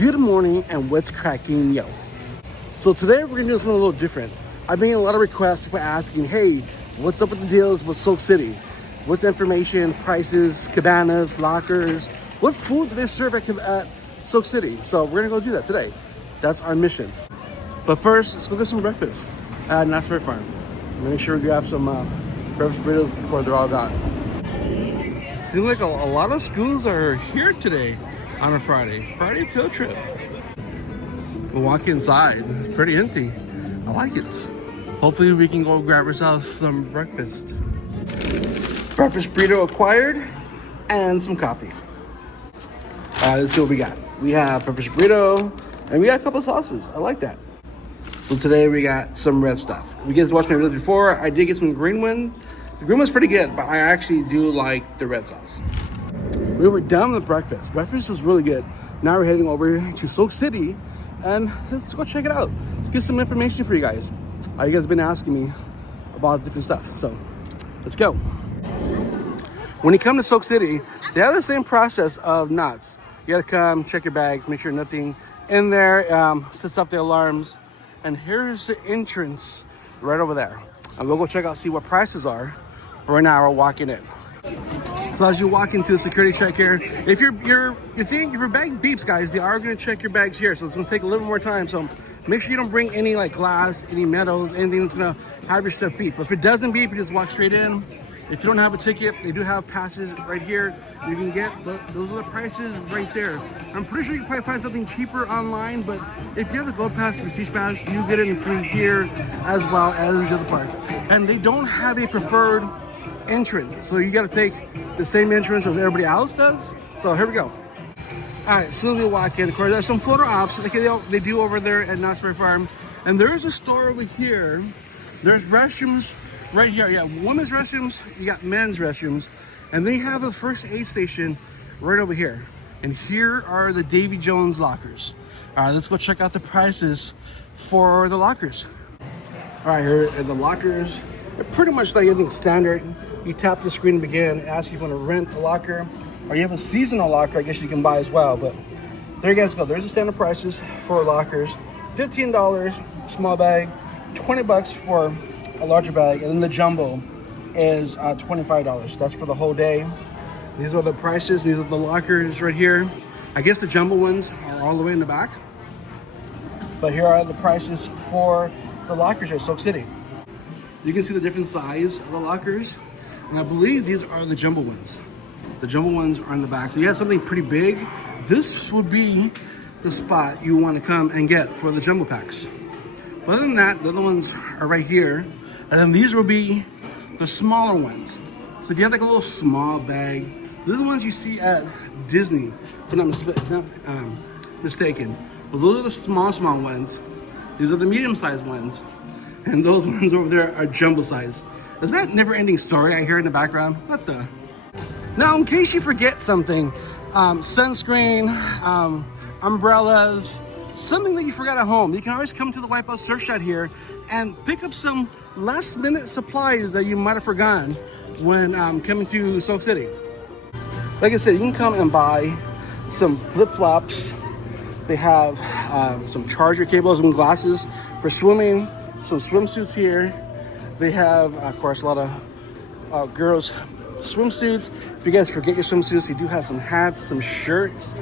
Good morning and what's cracking, yo. So today we're gonna do something a little different. I've been getting a lot of requests, people asking, hey, what's up with the deals with Soak City? What's the information, prices, cabanas, lockers? What food do they serve at Soak City? So we're gonna go do that today. That's our mission. But first, let's go get some breakfast at Knott's Berry Farm. Make sure we grab some breakfast burritos before they're all gone. Seems like a lot of schools are here today on a Friday field trip. We'll walk inside, it's pretty empty. I like it. Hopefully we can go grab ourselves some breakfast. Breakfast burrito acquired and some coffee. Let's see what we got. We have breakfast burrito and we got a couple of sauces. I like that. So today we got some red stuff. If you guys watched my video before, I did get some green one. The green one's pretty good, but I actually do like the red sauce. We were done with breakfast. Breakfast was really good. Now we're heading over to Soak City and let's go check it out. Get some information for you guys. You guys have been asking me about different stuff. So let's go. When you come to Soak City, they have the same process of Knott's. You gotta come, check your bags, make sure nothing in there, sets off the alarms. And here's the entrance right over there. And we'll go check out, see what prices are. But right now we're walking in. So as you walk into the security check here, if your bag beeps, guys, they are gonna check your bags here. So it's gonna take a little more time. So make sure you don't bring any like glass, any metals, anything that's gonna have your stuff beep. But if it doesn't beep, you just walk straight in. If you don't have a ticket, they do have passes right here. You can get, those are the prices right there. I'm pretty sure you can probably find something cheaper online, but if you have the Gold Pass, Prestige Pass, you get it in free here as well as the other part. And they don't have a preferred entrance, so you got to take the same entrance as everybody else does. So here we go. All right, soon as we walk in, of course, there's some photo ops like they do over there at Knott's Berry Farm, and there's a store over here. There's restrooms right here. You got women's restrooms, you got men's restrooms, and then you have the first aid station right over here. And here are the Davy Jones lockers. All right, let's go check out the prices for the lockers. All right, here are the lockers. They're pretty much like anything standard. You tap the screen to begin, ask you if you want to rent a locker, or you have a seasonal locker, I guess you can buy as well. But there you guys go. There's the standard prices for lockers. $15 small bag, 20 bucks for a larger bag, and then the jumbo is $25. That's for the whole day. These are the prices. These are the lockers right here. I guess the jumbo ones are all the way in the back. But here are the prices for the lockers at Soak City. You can see the different size of the lockers. And I believe these are the jumbo ones. The jumbo ones are in the back. So you have something pretty big, this would be the spot you want to come and get for the jumbo packs. But other than that, the other ones are right here. And then these will be the smaller ones. So if you have like a little small bag, these are the ones you see at Disney, if I'm not mistaken. But those are the small ones. These are the medium-sized ones. And those ones over there are jumbo size. Is that never-ending story I hear in the background? What the? Now, in case you forget something, sunscreen, umbrellas, something that you forgot at home, you can always come to the Wipeout Surf Shot here and pick up some last-minute supplies that you might have forgotten when coming to Soak City. Like I said, you can come and buy some flip-flops. They have some charger cables and glasses for swimming, some swimsuits here. They have, of course, a lot of girls' swimsuits. If you guys forget your swimsuits, you do have some hats, some shirts.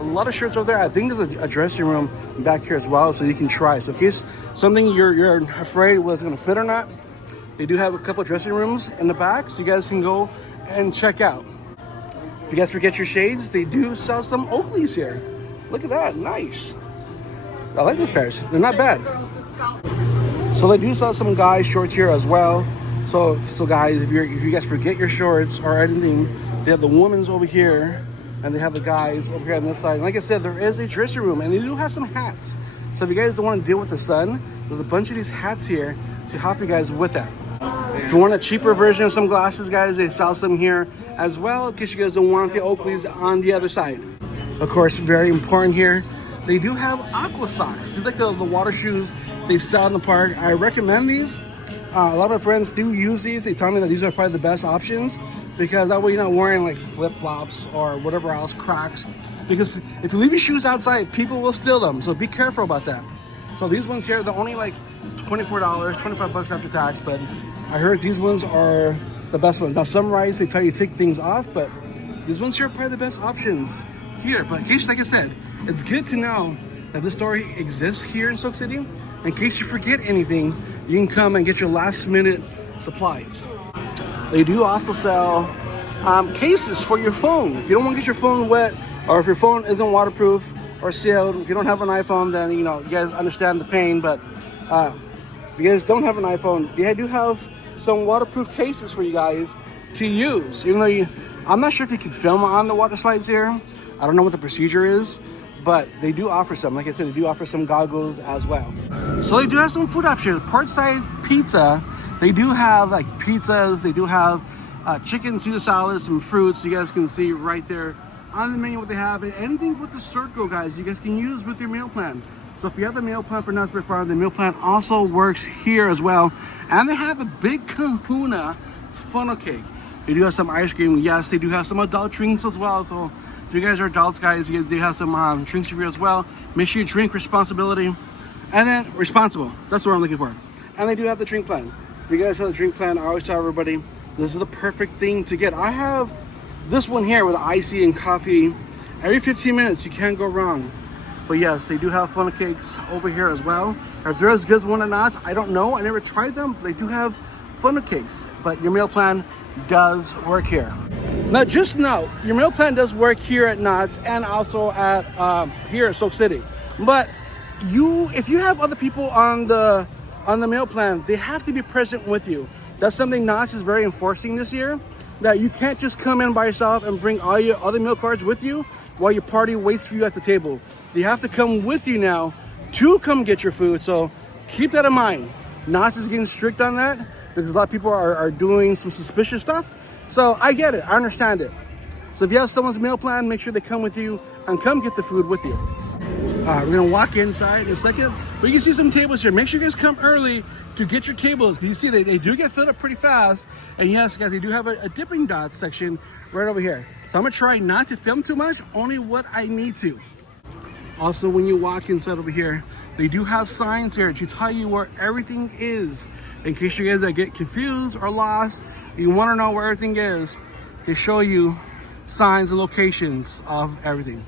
A lot of shirts over there. I think there's a dressing room back here as well, so you can try. So in case something you're afraid was going to fit or not, they do have a couple of dressing rooms in the back, so you guys can go and check out. If you guys forget your shades, they do sell some Oakleys here. Look at that, nice. I like these pairs. They're not bad. So they do sell some guys shorts here as well. So guys, if you guys forget your shorts or anything, they have the women's over here and they have the guys over here on this side. And like I said, there is a dressing room and they do have some hats. So if you guys don't want to deal with the sun, there's a bunch of these hats here to help you guys with that. If you want a cheaper version of some glasses, guys, they sell some here as well in case you guys don't want the Oakleys on the other side. Of course, very important here, they do have aqua socks. These like the water shoes they sell in the park. I recommend these. A lot of my friends do use these. They tell me that these are probably the best options because that way you're not wearing like flip-flops or whatever else, Crocs. because if you leave your shoes outside, people will steal them. So be careful about that. So these ones here, they're only like $24, 25 bucks after tax, but I heard these ones are the best ones. Now some rides, they tell you to take things off, but these ones here are probably the best options here. But in case, like I said, it's good to know that this store exists here in Soak City. In case you forget anything, you can come and get your last minute supplies. They do also sell cases for your phone. If you don't want to get your phone wet, or if your phone isn't waterproof or sealed, if you don't have an iPhone, then you guys understand the pain. But if you guys don't have an iPhone, they do have some waterproof cases for you guys to use. Even though I'm not sure if you can film on the water slides here. I don't know what the procedure is, but they do offer some. Like I said, they do offer some goggles as well. So they do have some food options. Portside Pizza, they do have like pizzas. They do have chicken Caesar salad, some fruits. You guys can see right there on the menu what they have. And anything with the circle, guys, you guys can use with your meal plan. So if you have the meal plan for Knott's Berry Farm, the meal plan also works here as well. And they have the Big Kahuna funnel cake. They do have some ice cream. Yes, they do have some adult drinks as well. So if you guys are adults, guys, you guys do have some drinks for you as well. Make sure you drink responsibility. And then responsible. That's what I'm looking for. And they do have the drink plan. If you guys have the drink plan, I always tell everybody, this is the perfect thing to get. I have this one here with icy and coffee. Every 15 minutes, you can't go wrong. But yes, they do have funnel cakes over here as well. If they're as good as one or not, I don't know. I never tried them. They do have funnel cakes, but your meal plan does work here. Now, just know, your meal plan does work here at Knott's and also at here at Soak City. But if you have other people on the meal plan, they have to be present with you. That's something Knott's is very enforcing this year, that you can't just come in by yourself and bring all your other meal cards with you while your party waits for you at the table. They have to come with you now to come get your food. So keep that in mind. Knott's is getting strict on that because a lot of people are doing some suspicious stuff. So I get it. I understand it. So if you have someone's meal plan, make sure they come with you and come get the food with you. We're going to walk inside in a second. But you can see some tables here. Make sure you guys come early to get your tables, because you see they do get filled up pretty fast. And yes, guys, they do have a Dipping Dots section right over here. So I'm going to try not to film too much, only what I need to. Also, when you walk inside over here, they do have signs here to tell you where everything is. In case you guys get confused or lost, you want to know where everything is, they show you signs and locations of everything.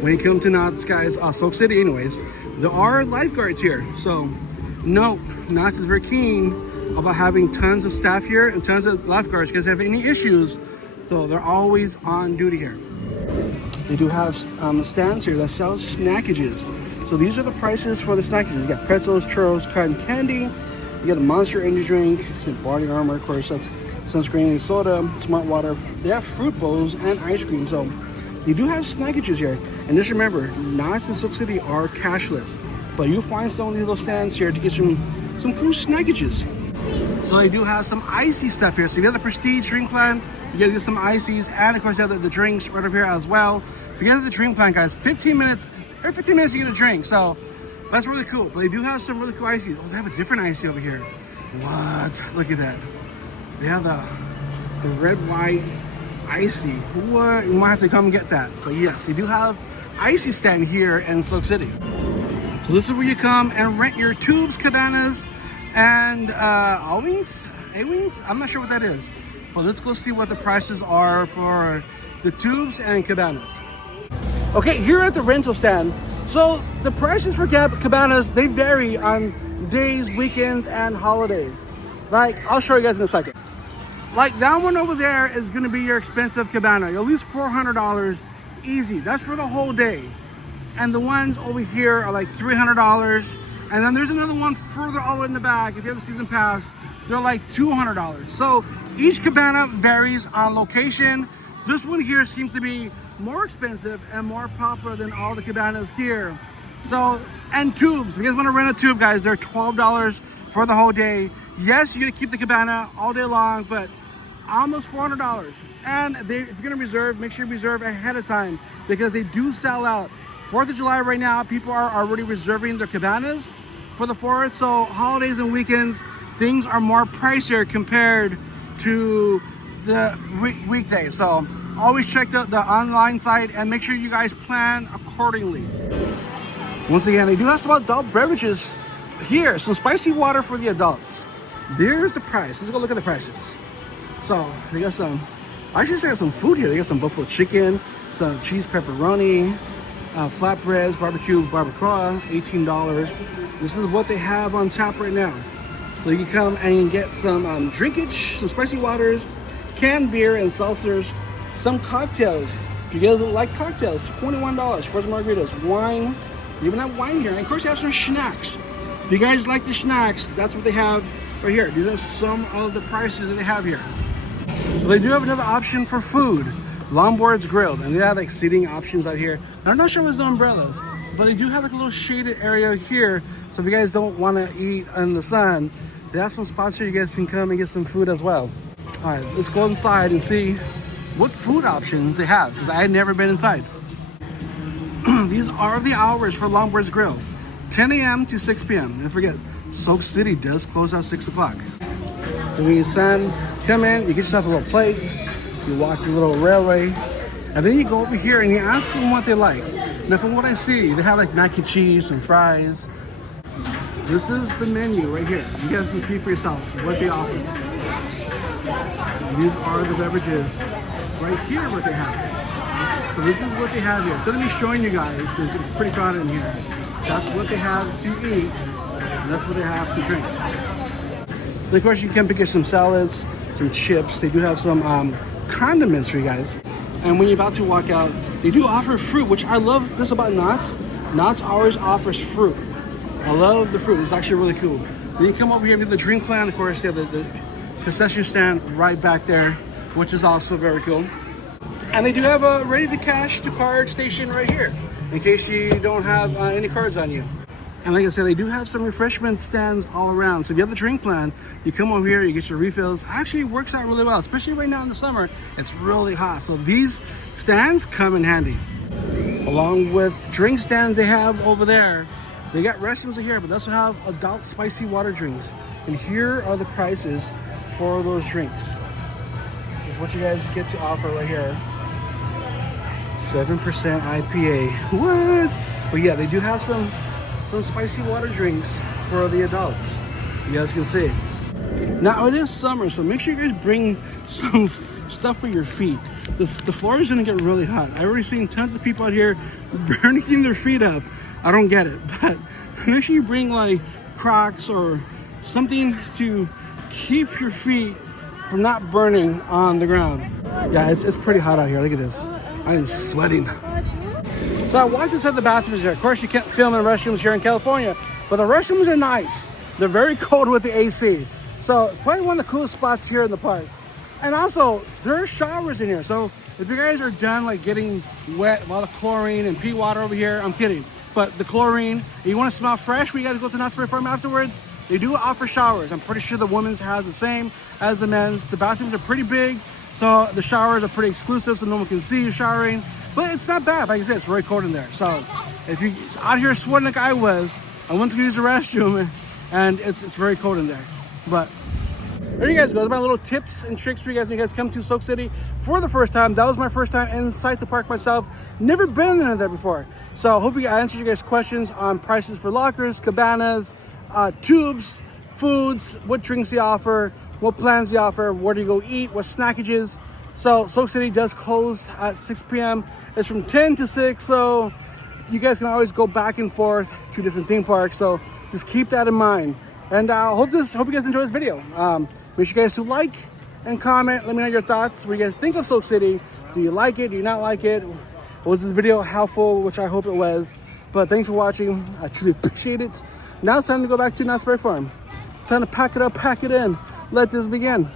When you come to Knott's, guys, Soak City anyways, there are lifeguards here. So no, Knott's is very keen about having tons of staff here and tons of lifeguards because if they have any issues, so they're always on duty here. They do have stands here that sell snackages. So these are the prices for the snackages. You got pretzels, churros, cotton candy. You got a Monster Energy drink, body armor, of course, that's sunscreen, soda, smart water. They have fruit bowls and ice cream. So you do have snackages here. And just remember, Knott's and Soak City are cashless. But you'll find some of these little stands here to get some cool snackages. So they do have some icy stuff here. So if you have the Prestige drink plan, you gotta get some ices, and of course you have the drinks right over here as well. If you have the drink plan, guys, 15 minutes, every 15 minutes you get a drink. So that's really cool. But they do have some really cool ices. Oh, they have a different icy over here. What? Look at that. They have the red, white icy. What? You might have to come and get that. But yes, they do have icy stand here in Soak City. So this is where you come and rent your tubes, cabanas, and A-wings? I'm not sure what that is. But let's go see what the prices are for the tubes and cabanas. Okay, here at the rental stand. So the prices for cabanas, they vary on days, weekends, and holidays. Like, I'll show you guys in a second. Like that one over there is gonna be your expensive cabana. At least $400 easy. That's for the whole day. And the ones over here are like $300. And then there's another one further all in the back. If you have a season pass, they're like $200. So each cabana varies on location. This one here seems to be more expensive and more popular than all the cabanas here. So, and tubes. If you guys want to rent a tube, guys, they're $12 for the whole day. Yes, you're gonna keep the cabana all day long, but almost $400. And if you're gonna reserve, make sure you reserve ahead of time because they do sell out. 4th of July right now, people are already reserving their cabanas for the 4th. So holidays and weekends, things are more pricier compared to the weekdays. So always check the online site and make sure you guys plan accordingly. Once again, they do have some adult beverages here. Some spicy water for the adults. There's the price. Let's go look at the prices. So they got some, I should say, some food here. They got some buffalo chicken, some cheese pepperoni, flatbreads, barbecue barbacoa, $18. This is what they have on tap right now. So you can come and get some drinkage, some spicy waters, canned beer and seltzers, some cocktails. If you guys like cocktails, $21 for the margaritas, wine. You even have wine here, and of course you have some snacks. If you guys like the snacks, that's what they have right here. These are some of the prices that they have here. So they do have another option for food, Longboards Grilled, and they have like seating options out here. I'm not sure what's the umbrellas, but they do have like a little shaded area here. So if you guys don't want to eat in the sun, they have some spots here you guys can come and get some food as well. All right, let's go inside and see what food options they have, because I had never been inside. These are the hours for Longboards Grill, 10 a.m. to 6 p.m. Don't forget, Soak City does close at 6 o'clock. So when you come in, you get yourself a little plate, you walk your little railway, and then you go over here and you ask them what they like. Now from what I see, they have like mac and cheese and fries. This is the menu right here. You guys can see for yourselves what they offer. These are the beverages right here, what they have. So this is what they have here. So let me showing you guys, because it's pretty crowded in here. That's what they have to eat, and that's what they have to drink. And of course, you can pick up some salads, some chips. They do have some condiments for you guys. And when you're about to walk out, they do offer fruit, which I love this about Knott's. Knott's always offers fruit. I love the fruit. It's actually really cool. Then you come over here and get the drink plan. Of course, they have the concession stand right back there, which is also very cool. And they do have a ready-to-cash to card station right here, in case you don't have any cards on you. And like I said, they do have some refreshment stands all around. So if you have the drink plan, you come over here, you get your refills. Actually, it works out really well, especially right now in the summer. It's really hot. So these stands come in handy. Along with drink stands they have over there. They got restrooms here, but they also have adult spicy water drinks. And here are the prices for those drinks. This is what you guys get to offer right here. 7% IPA. What? But yeah, they do have some spicy water drinks for the adults. You guys can see. Now it is summer, so make sure you guys bring some stuff for your feet. The floor is gonna get really hot. I've already seen tons of people out here burning their feet up. I don't get it, but make sure you bring like Crocs or something to keep your feet from not burning on the ground. Yeah, it's pretty hot out here. Look at this. I am sweating. So I walked inside the bathrooms here. Of course, you can't film in restrooms here in California, but the restrooms are nice. They're very cold with the AC. So it's probably one of the coolest spots here in the park. And also, there are showers in here. So if you guys are done like getting wet with all the chlorine and pee water over here, I'm kidding. But the chlorine, you want to smell fresh, we got to go to Knott's Berry Farm afterwards. They do offer showers. I'm pretty sure the women's has the same as the men's. The bathrooms are pretty big, so the showers are pretty exclusive, so no one can see you showering. But it's not bad. Like I said, it's very cold in there. So if you're out here sweating like I was, I went to use the restroom, and it's very cold in there. But there you guys go. That's my little tips and tricks for you guys when you guys come to Soak City for the first time. That was my first time inside the park myself. Never been in there before. So I hope I answered you guys' questions on prices for lockers, cabanas, tubes, foods, what drinks they offer, what plans they offer, where do you go eat, what snackages. So Soak City does close at 6 p.m. It's from 10 to 6, so you guys can always go back and forth to different theme parks. So just keep that in mind. And I hope you guys enjoy this video. Make sure you guys to like and comment. Let me know your thoughts. What you guys think of Soak City. Do you like it? Do you not like it? Was this video helpful? Which I hope it was. But thanks for watching. I truly appreciate it. Now it's time to go back to Knott's Berry Farm. Time to pack it up, pack it in. Let this begin.